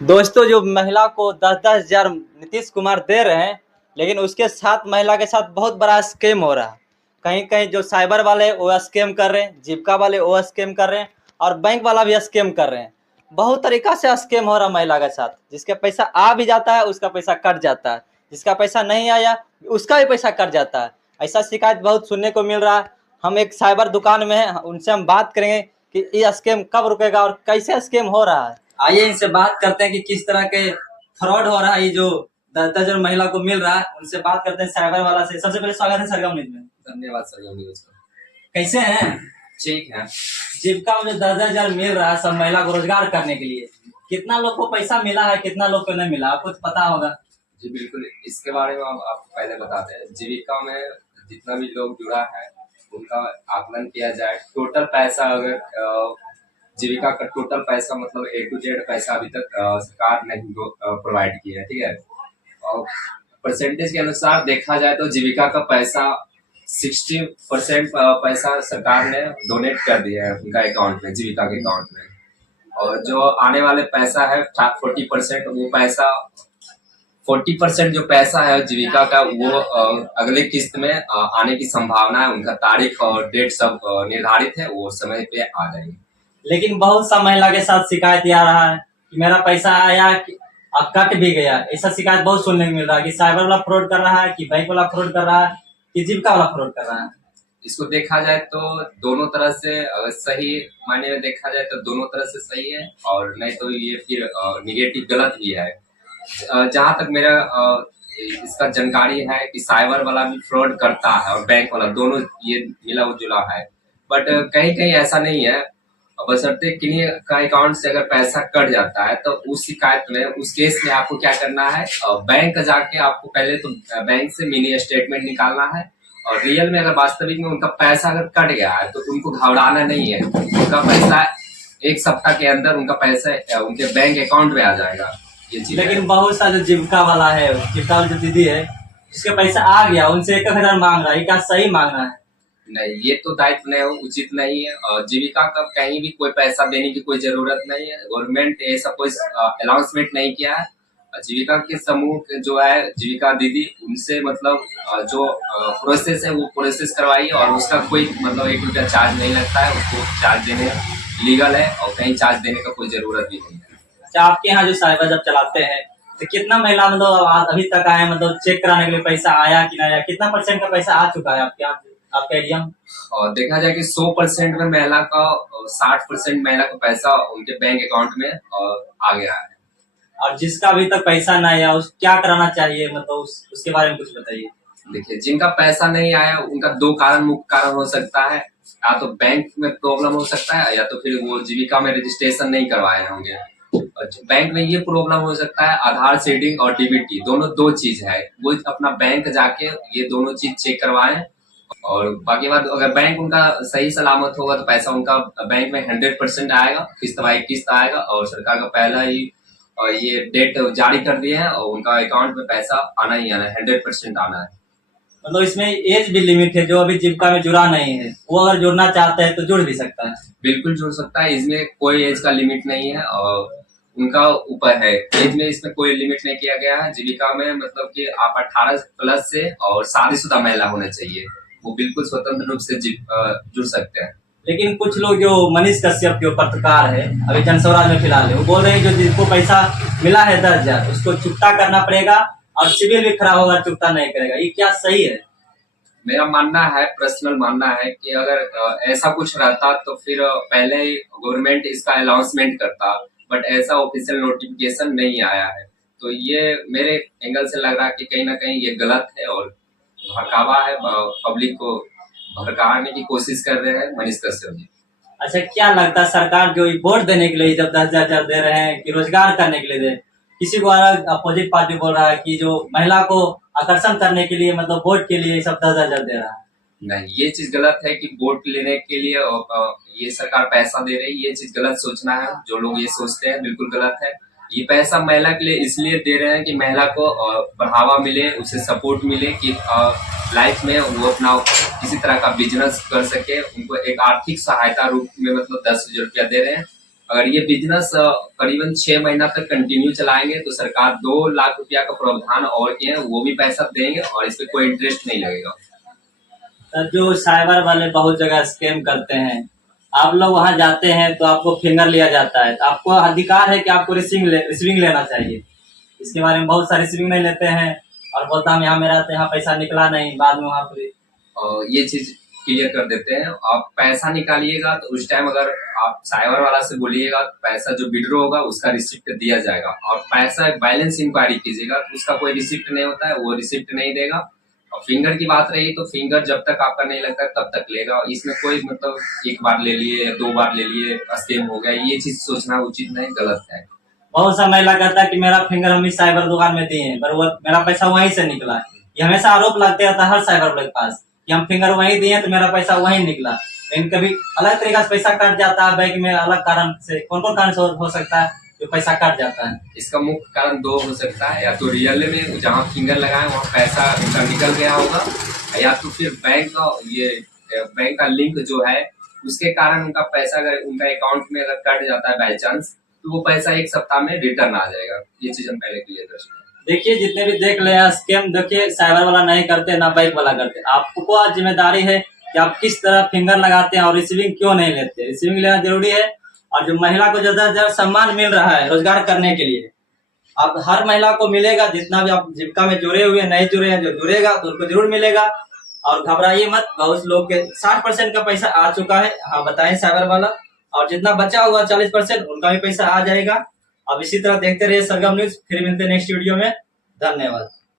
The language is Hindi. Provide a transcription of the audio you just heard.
दोस्तों जो महिला को 10-10 हज़ार नीतीश कुमार दे रहे हैं, लेकिन उसके साथ महिला के साथ बहुत बड़ा स्कैम हो रहा है। कहीं-कहीं जो साइबर वाले वो स्कैम कर रहे हैं, जीविका वाले वो स्कैम कर रहे हैं और बैंक वाला भी स्कैम कर रहे हैं। बहुत तरीका से स्कैम हो रहा है महिला के साथ। जिसका पैसा आ भी जाता है, उसका पैसा कट जाता है। जिसका पैसा नहीं आया, उसका भी पैसा कट जाता है। ऐसा शिकायत बहुत सुनने को मिल रहा है। हम एक साइबर दुकान में हैं, उनसे हम बात करेंगे कि ये स्कैम कब रुकेगा और कैसे स्कैम हो रहा है। आइए इनसे बात करते हैं कि किस तरह के फ्रॉड हो रहा है। ये जो 10-10 महिला को मिल रहा है, उनसे बात करते हैं साइबर वाला से। सबसे पहले स्वागत है सरगम न्यूज में। धन्यवाद सरगम न्यूज का। कैसे हैं? ठीक है। जीविका में जो 10-10 हज़ार मिल रहा है सब महिला को रोजगार करने के लिए, कितना लोग को पैसा मिला है, कितना लोग को नहीं मिला, आपको तो पता होगा। जी बिल्कुल, इसके बारे में हम आपको पहले बताते हैं। जीविका में जितना भी लोग जुड़ा है उनका आकलन किया जाए। टोटल पैसा अगर जीविका का टोटल पैसा मतलब A to Z पैसा अभी तक सरकार ने प्रोवाइड किया है, ठीक है। और परसेंटेज के अनुसार देखा जाए तो जीविका का पैसा 60% पैसा सरकार ने डोनेट कर दिया है उनका अकाउंट में, जीविका के अकाउंट में। और जो आने वाले पैसा है 40% वो पैसा 40% जो पैसा है जीविका का वो अगले किस्त में आने की संभावना है। उनका तारीख और डेट सब निर्धारित है, वो समय पे आ जाएंगे। लेकिन बहुत सा महिला के साथ शिकायत आ रहा है कि मेरा पैसा आया अब कट भी गया। ऐसा शिकायत बहुत सुनने को मिल रहा है कि साइबर वाला फ्रॉड कर रहा है, कि बैंक वाला फ्रॉड कर रहा है, कि जीविका वाला फ्रॉड कर रहा है। इसको देखा जाए तो दोनों तरह से, अगर सही मायने में देखा जाए तो दोनों तरह से सही है, और नहीं तो ये फिर निगेटिव गलत भी है। जहां तक मेरा इसका जानकारी है कि साइबर वाला भी फ्रॉड करता है और बैंक वाला, दोनों ये मिला जुला है। बट कहीं कहीं ऐसा नहीं है। बशर्ते किन्हीं का अकाउंट से अगर पैसा कट जाता है तो उस शिकायत में, उस केस में आपको क्या करना है, बैंक जाके आपको पहले तो बैंक से मिनी स्टेटमेंट निकालना है। और रियल में अगर वास्तविक में उनका पैसा अगर कट गया है तो उनको घबराना नहीं है। उनका पैसा 1 सप्ताह के अंदर उनका पैसा उनके बैंक अकाउंट में आ जाएगा। ये चीज लेकिन बहुत सा जो जीविका वाला है, जीविका वाली जो दीदी है, उसके पैसा आ गया, उनसे 1,000 मांग रहा है। क्या सही मांग रहा है? नहीं, ये तो दायित्व नहीं, उचित नहीं है। और जीविका का कहीं भी कोई पैसा देने की कोई जरूरत नहीं है। गवर्नमेंट ऐसा कोई अनाउंसमेंट नहीं किया है। जीविका के समूह जो है जीविका दीदी, उनसे मतलब जो प्रोसेस है वो प्रोसेस करवाइए, और उसका कोई मतलब 1 रुपया चार्ज नहीं लगता है। उसको चार्ज देने लीगल है और कहीं चार्ज देने का कोई जरूरत भी नहीं है। अच्छा, आपके यहाँ जो साइबर जब चलाते हैं तो कितना महिला मतलब अभी तक आए, मतलब चेक कराने के लिए पैसा आया कि नहीं आया, कितना % का पैसा आ चुका है आपके यहाँ, आपके एरिया में? और देखा जाए कि 100% में महिला का 60% महिला का पैसा उनके बैंक अकाउंट में आ गया है। और जिसका अभी तक पैसा नहीं आया उस क्या कराना चाहिए, मतलब उसके बारे में कुछ बताइए। देखिए, जिनका पैसा नहीं आया उनका 2 कारण, मुख्य कारण हो सकता है। या तो बैंक में प्रॉब्लम हो सकता है, या तो फिर वो जीविका में रजिस्ट्रेशन नहीं करवाए होंगे। बैंक में ये प्रॉब्लम हो सकता है, आधार सीडिंग और डीबीटी दोनों 2 चीज है। वो अपना बैंक जाके ये दोनों चीज चेक करवाएं, और बाकी बात अगर बैंक उनका सही सलामत होगा तो पैसा उनका बैंक में 100% आएगा, किस्त बाई किस्त आएगा। और सरकार का पहला ही ये डेट जारी कर दिए हैं, और उनका अकाउंट में पैसा आना ही आना है, 100% आना है। मतलब इसमें एज भी लिमिट है, जो अभी जीविका में जुड़ा नहीं है वो अगर जुड़ना चाहता है तो जुड़ भी सकता है? बिल्कुल जुड़ सकता है, इसमें कोई एज का लिमिट नहीं है, और उनका ऊपर है। एज में इसमें कोई लिमिट नहीं किया गया है। जीविका में मतलब कि आप 18+ से और शादीशुदा महिला होना चाहिए, वो बिल्कुल स्वतंत्र रूप से जुड़ सकते हैं। लेकिन कुछ लोग, जो मनीष कश्यप जो पत्रकार है अभी जनस्वराज में फिलहाल है, वो बोल रहे हैं जो जिसको पैसा मिला है 10,000 उसको चुकता करना पड़ेगा, और सिविल भी खराब होगा, चुकता नहीं करेगा। ये क्या सही है? मेरा मानना है, पर्सनल मानना है कि अगर ऐसा कुछ रहता तो फिर पहले ही गवर्नमेंट इसका अनाउंसमेंट करता। बट ऐसा ऑफिशियल नोटिफिकेशन नहीं आया है, तो ये मेरे एंगल से लग रहा है कि कहीं ना कहीं ये गलत है और भड़कावा है। पब्लिक को भड़काने की कोशिश कर रहे हैं मनीष कश्यप जी। अच्छा, क्या लगता है सरकार जो वोट देने के लिए जब 10,000 दे रहे हैं कि रोजगार करने के लिए दे, किसी को अपोजिट पार्टी बोल रहा है कि जो महिला को आकर्षण करने के लिए, मतलब वोट के लिए सब 10,000 दे रहा है? नहीं, ये चीज गलत है कि वोट लेने के लिए ये सरकार पैसा दे रही है। ये चीज गलत सोचना है, जो लोग ये सोचते हैं बिल्कुल गलत है। ये पैसा महिला के लिए इसलिए दे रहे हैं कि महिला को बढ़ावा मिले, उसे सपोर्ट मिले कि लाइफ में वो अपना किसी तरह का बिजनेस कर सके। उनको एक आर्थिक सहायता रूप में मतलब 10,000 रुपया दे रहे हैं। अगर ये बिजनेस करीबन 6 महीना तक कंटिन्यू चलाएंगे तो सरकार 2 लाख रुपया का प्रावधान और किए हैं, वो भी पैसा देंगे और इस पे कोई इंटरेस्ट नहीं लगेगा। तो जो साइबर वाले बहुत जगह स्कैम करते हैं, आप लोग वहां जाते हैं तो आपको फिंगर लिया जाता है, तो आपको अधिकार है कि आपको रिसीविंग लेना चाहिए। इसके बारे में बहुत सारे रिसीविंग नहीं लेते हैं और बोलता हम यहाँ मेरा तो यहाँ पैसा निकला नहीं, बाद में वहाँ पर ये चीज क्लियर कर देते हैं। आप पैसा निकालिएगा तो उस टाइम अगर आप साइबर वाला से बोलिएगा तो पैसा जो विड्रॉ होगा उसका रिसिप्ट दिया जाएगा, और पैसा बैलेंस इंक्वायरी कीजिएगा तो उसका कोई रिसिप्ट नहीं होता है, वो रिसिप्ट नहीं देगा। और फिंगर की बात रही तो फिंगर जब तक आपका नहीं लगता तब तक लेगा। इसमें कोई मतलब एक बार ले लिए 2 बार ले लिए स्कैम हो गया, ये चीज सोचना उचित नहीं, गलत है। बहुत सा महिला कहता है कि मेरा फिंगर हम इस साइबर दुकान में दिए हैं, पर वो मेरा पैसा वहीं से निकला है। ये हमेशा आरोप लगते रहता है हर साइबर वाले के पास कि हम फिंगर वहीं दिए तो मेरा पैसा वहीं निकला, लेकिन कभी अलग तरीका से पैसा कट जाता है बैंक में, अलग कारण से। कौन कौन कारण से हो सकता है जो पैसा कट जाता है? इसका मुख्य कारण 2 हो सकता है, या तो रियल में जहाँ फिंगर लगाए वहाँ पैसा उनका निकल गया होगा, या तो फिर बैंक का लिंक जो है उसके कारण उनका पैसा अगर उनका अकाउंट में अगर कट जाता है बाई चांस, तो वो पैसा 1 सप्ताह में रिटर्न आ जाएगा। ये चीज हम पहले क्लियर कर चुके हैं। देखिए जितने भी देख ले स्कैम, देखिए साइबर वाला नहीं करते ना बैंक वाला करते। आपको आज जिम्मेदारी है कि आप किस तरह फिंगर लगाते हैं और रिसीविंग क्यों नहीं लेते। रिसीविंग लेना जरूरी है, और जो महिला को ज्यादा सम्मान मिल रहा है रोजगार करने के लिए, आप हर महिला को मिलेगा। जितना भी आप जीविका में जुड़े हुए नहीं जुड़े हैं, जो जुड़ेगा तो उनको जरूर मिलेगा। और घबराइए मत, बहुत लोग के 60% का पैसा आ चुका है, हाँ बताएं साइबर वाला, और जितना बचा हुआ 40% उनका भी पैसा आ जाएगा। अब इसी तरह देखते रहिए सरगम न्यूज, फिर मिलते हैं नेक्स्ट वीडियो में। धन्यवाद।